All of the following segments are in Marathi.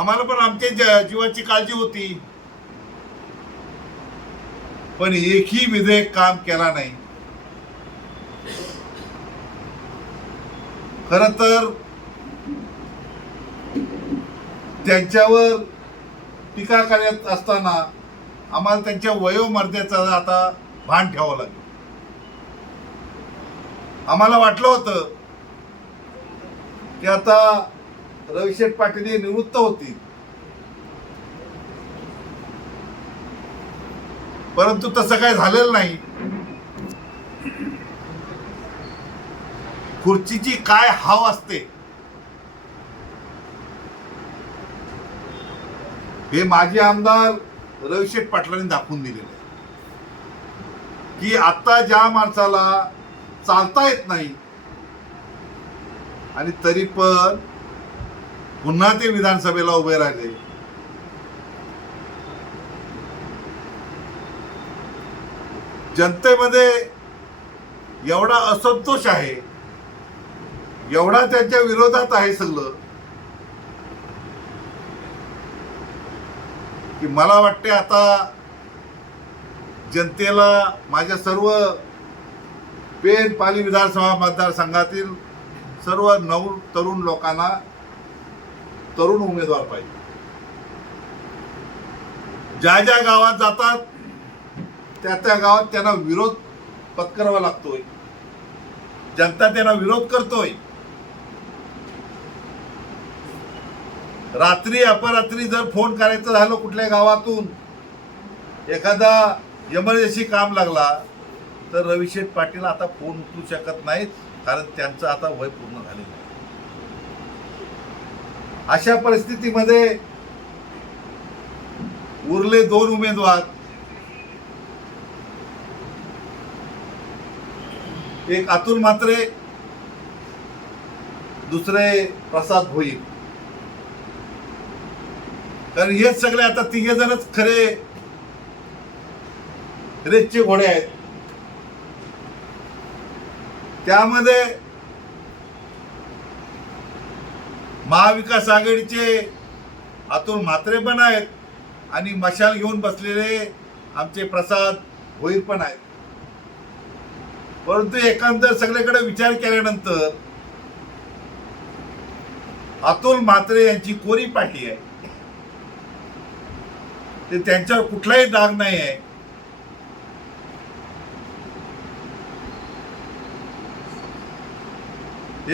आम्हाला पण आमच्या जीवाची काळजी होती पण एकही विधेयक काम केला नाही खर तर त्यांच्यावर टीका करत असताना आम्हाला त्यांच्या वयोमर्द्याचा आता भान ठेवावं लागेल आम्हाला वाटलं होतं की आता रविशेठ पाटील हे निवृत्त होतील परंतु तसं काय झालेलं नाही खुर्चीची काय हाव असते हे माजी आमदार रविशेठ पाटलांनी दाखवून दिलेलं आहे की आता ज्या माणसाला चालता येत नाही आणि तरी पण पुन्हा ते विधानसभेला उभे राहिले जनतेमध्ये एवढा असंतोष आहे एवढा त्यांच्या विरोधात आहे सगळं की मला वाटते आता जनतेला माझ्या सर्व पेन पाली विधानसभा मतदारसंघातील सर्व नऊ तरुण लोकांना तरुण उमेदवार पाहिजे ज्या ज्या गावात जातात त्या त्या गावात त्यांना विरोध पत्करावा लागतोय जनता त्यांना विरोध करतोय रात्री अपरात्री जर फोन करायचं झालं कुठल्या गावातून एखादा एमर्जन्सी काम लागला तर रविशेठ पाटील आता फोन उचलू शकत नाहीत कारण त्यांचं आता वय पूर्ण झालेलं अशा परिस्थितीमध्ये उरले दोन उमेदवार एक अतुल मात्रे दुसरे प्रसाद भोईर कारण हे सगळे आता तिघे जणच खरे रेसचे घोडे आहेत त्यामध्ये महाविकास आघाडीचे अतुल म्हात्रे पण आहेत आणि मशाल घेऊन बसलेले आमचे प्रसाद भोईर पण आहेत परंतु एकंदर सगळीकडे विचार केल्यानंतर अतुल म्हात्रे यांची कोरी पाठी आहे ते त्यांच्यावर कुठलाही डाग नाही आहे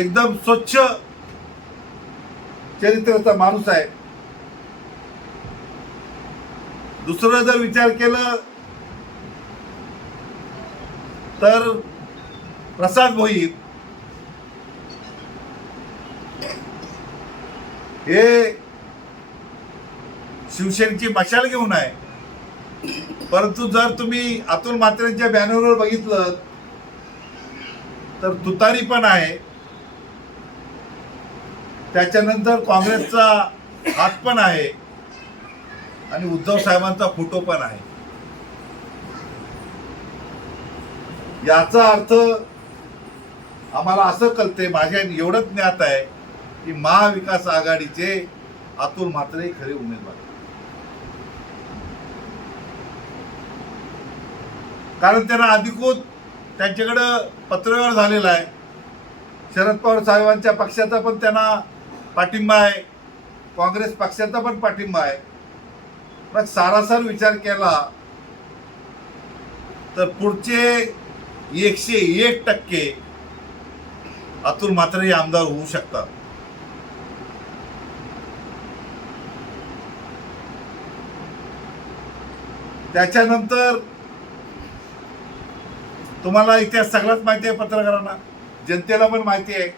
एकदम स्वच्छ चरित्राचा माणूस आहे दुसरं जर विचार केलं तर प्रसाद भोई हे शिवसेनेची मशाल घेऊन आहे परंतु जर तुम्ही अतुल मात्रेंच्या बॅनरवर बघितलं तर तुतारी पण आहे त्याच्यानंतर काँग्रेसचा हात पण आहे आणि उद्धव साहेबांचा फोटो पण आहे याचा अर्थ आम्हाला असं कळते माझ्या एवढंच ज्ञात आहे की महाविकास आघाडीचे अतुल म्हात्रे खरे उमेदवार कारण त्यांना अधिकृत त्यांच्याकडं पत्रव्यवहार झालेला आहे शरद पवार साहेबांच्या पक्षाचा पण त्यांना पाठिंबा आहे काँग्रेस पक्षाचा पण पाठिंबा आहे मग सारासार विचार केला तर पुढचे एकशे एक टक्के अतुल हे आमदार होऊ शकतात त्याच्यानंतर तुम्हाला इतिहास सगळ्याच माहिती आहे पत्रकारांना जनतेला पण माहिती आहे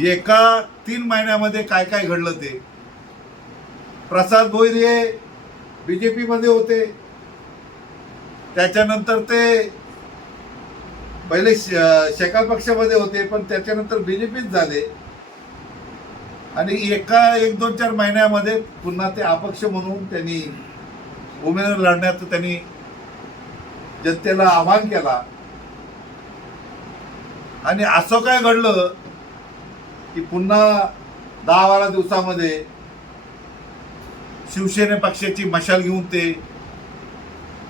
एका तीन महिन्यामध्ये काय काय घडलं ते प्रसाद भोईर हे बीजेपीमध्ये होते त्याच्यानंतर ते पहिले शेकाल पक्षामध्ये होते पण त्याच्यानंतर बीजेपीच झाले आणि एका एक दोन चार महिन्यामध्ये पुन्हा ते अपक्ष म्हणून त्यांनी उमेदवार लढण्याचं त्यांनी जनतेला आवाहन केला आणि असं काय घडलं की पुन्हा दहा बारा दिवसामध्ये शिवसेने पक्षाची मशाल घेऊन ते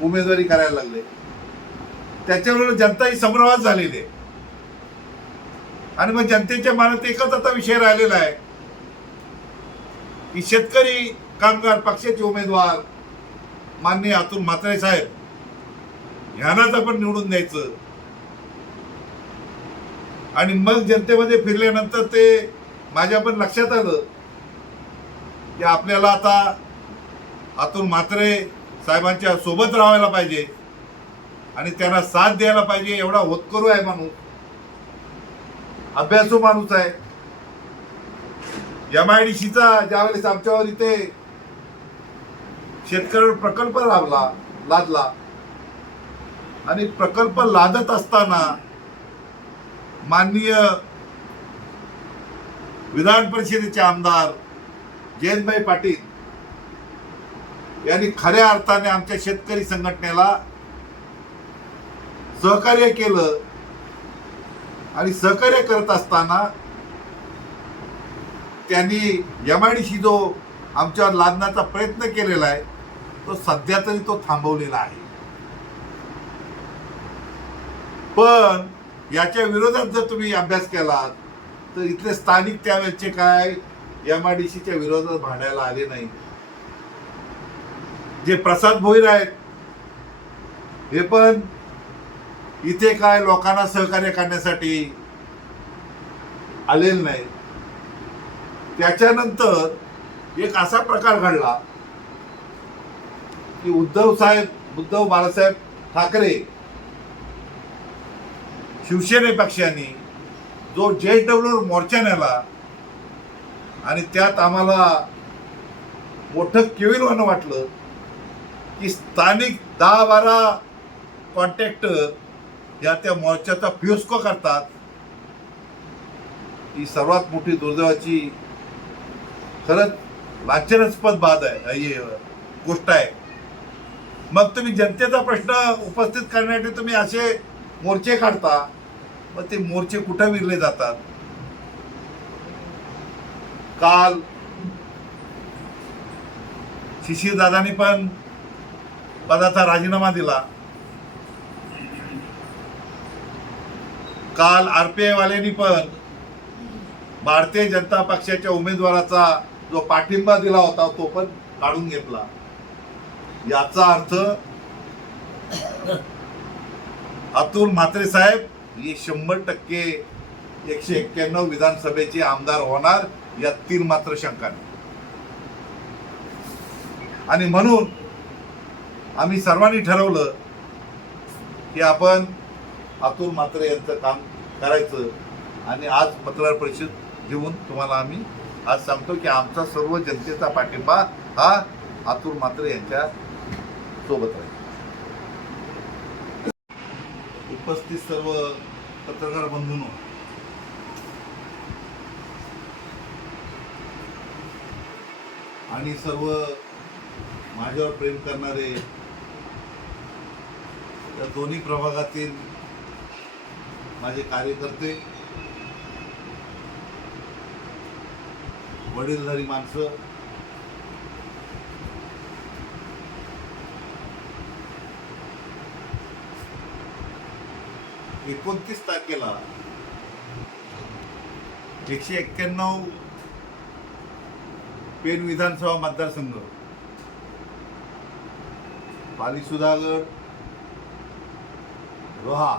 उमेदवारी करायला लागले त्याच्याबरोबर जनता ही संभ्रमात झालेली आहे आणि मग जनतेच्या मनात एकच आता विषय राहिलेला आहे की शेतकरी कामगार पक्षाचे उमेदवार माननीय अतुल म्हात्रे साहेब ह्यांनाच आपण निवडून द्यायचं आणि मग जनतेमध्ये फिरल्यानंतर ते माझ्या पण लक्षात आलं की आपल्याला आता आतून मात्रे साहेबांच्या सोबत राहायला पाहिजे आणि त्यांना साथ द्यायला पाहिजे एवढा होतकरू आहे माणूस अभ्यासू माणूस आहे एम आय डी ज्यावेळेस आमच्यावर इथे शेतकरी प्रकल्प लाभला लादला आणि प्रकल्प लादत असताना माननीय विधान परिषदेचे आमदार जयंतभाई पाटील यांनी खऱ्या अर्थाने आमच्या शेतकरी संघटनेला सहकार्य केलं आणि सहकार्य करत असताना त्यांनी यमाडीशी जो आमच्यावर लादण्याचा प्रयत्न केलेला आहे तो सध्या तरी तो थांबवलेला आहे पण याच्या विरोधात जर तुम्ही अभ्यास केलात तर इथले स्थानिक त्यावेळेचे काय एम आय डी सीच्या विरोधात भांडायला आले नाही जे प्रसाद भोईर आहेत हे पण इथे काय लोकांना सहकार्य करण्यासाठी आलेले नाही त्याच्यानंतर एक असा प्रकार घडला की उद्धव साहेब उद्धव बाळासाहेब ठाकरे शिवसेने पक्षाने जो जे डब्ल्यू मोर्चा नेला आणि त्यात आम्हाला मोठं केविलवानं वाटलं की स्थानिक दहा बारा कॉन्टॅक्ट या त्या मोर्चाचा फ्युस्को करतात ही सर्वात मोठी दुर्दैवाची खरंच लाचरस्पद बाद आहे गोष्ट आहे मग तुम्ही जनतेचा प्रश्न उपस्थित करण्यासाठी तुम्ही असे मोर्चे काढता मग ते मोर्चे कुठे विरले जातात काल दादांनी पण पदाचा राजीनामा दिला काल आरपीआय पी पण भारतीय जनता पक्षाच्या उमेदवाराचा जो पाठिंबा दिला होता तो पण काढून घेतला याचा अर्थ अतुल म्हात्रे साहेब हे शंभर टक्के एकशे एक्क्याण्णव विधानसभेचे आमदार होणार या तीन मात्र शंका आणि म्हणून आम्ही सर्वांनी ठरवलं की आपण अतुल म्हात्रे यांचं काम करायचं आणि आज पत्रकार परिषद घेऊन तुम्हाला आम्ही आज सांगतो की आमचा सर्व जनतेचा पाठिंबा हा अतुल म्हात्रे यांच्या सोबत आहे उपस्थित सर्व पत्रकार बंधून आणि सर्व माझ्यावर प्रेम करणारे या दोन्ही प्रभागातील माझे कार्यकर्ते वडीलधारी माणसं एकोणतीस तारखेला एकशे एक्क्याण्णव पेन विधानसभा मतदारसंघ पाली सुधागड रोहा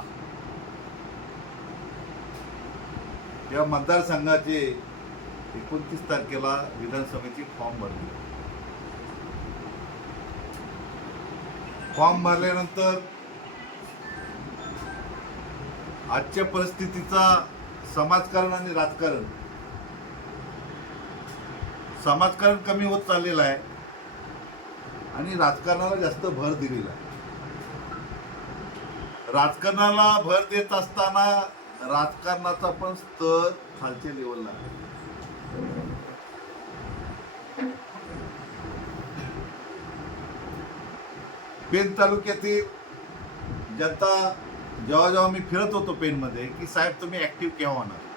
या मतदारसंघाचे एकोणतीस तारखेला विधानसभेचे फॉर्म भरले फॉर्म भरल्यानंतर आजच्या परिस्थितीचा समाजकारण आणि राजकारण समाजकारण कमी होत चाललेलं आहे आणि राजकारणाला जास्त भर दिलेला आहे राजकारणाला भर देत असताना राजकारणाचा पण स्तर खालच्या लेवलला पेन तालुक्यातील जनता जेव्हा जेव्हा मी फिरत होतो पेन मध्ये की साहेब तुम्ही ऍक्टिव्ह केव्हा होणार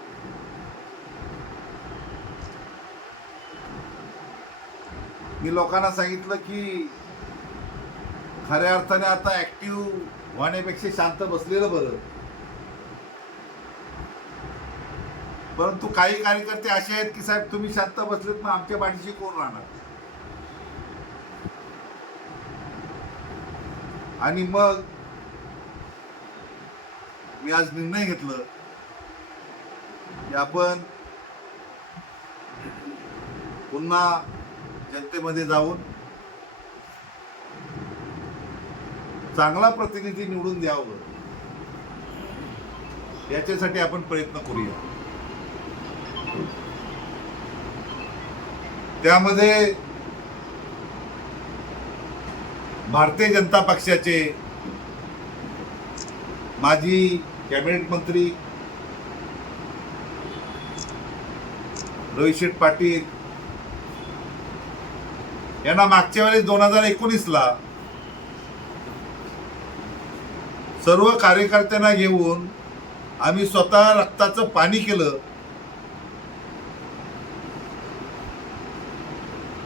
मी लोकांना सांगितलं की खऱ्या अर्थाने आता ऍक्टिव्ह होण्यापेक्षा शांत बसलेलं बरं परंतु काही कार्यकर्ते असे आहेत की साहेब तुम्ही शांत बसलेत मग आमच्या पाठीशी कोण राहणार आणि मग मी आज निर्णय घेतलं की आपण पुन्हा जनतेमध्ये जाऊन चांगला प्रतिनिधी निवडून द्यावं याच्यासाठी आपण प्रयत्न करूया त्यामध्ये भारतीय जनता पक्षाचे माजी कॅबिनेट मंत्री रोहित शेठ पाटील यांना मागच्या वेळेस दोन हजार ला सर्व कार्यकर्त्यांना घेऊन आम्ही स्वतः रक्ताचं पाणी केलं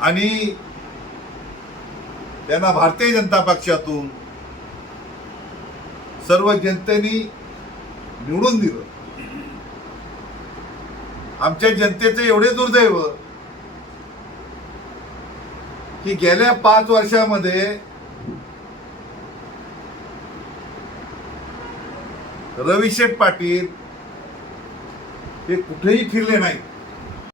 आणि त्यांना भारतीय जनता पक्षातून सर्व जनतेनी निवडून दिलं आमच्या जनतेचं एवढे दुर्दैव की गेल्या पाच वर्षामध्ये शेठ पाटील ते कुठेही फिरले नाहीत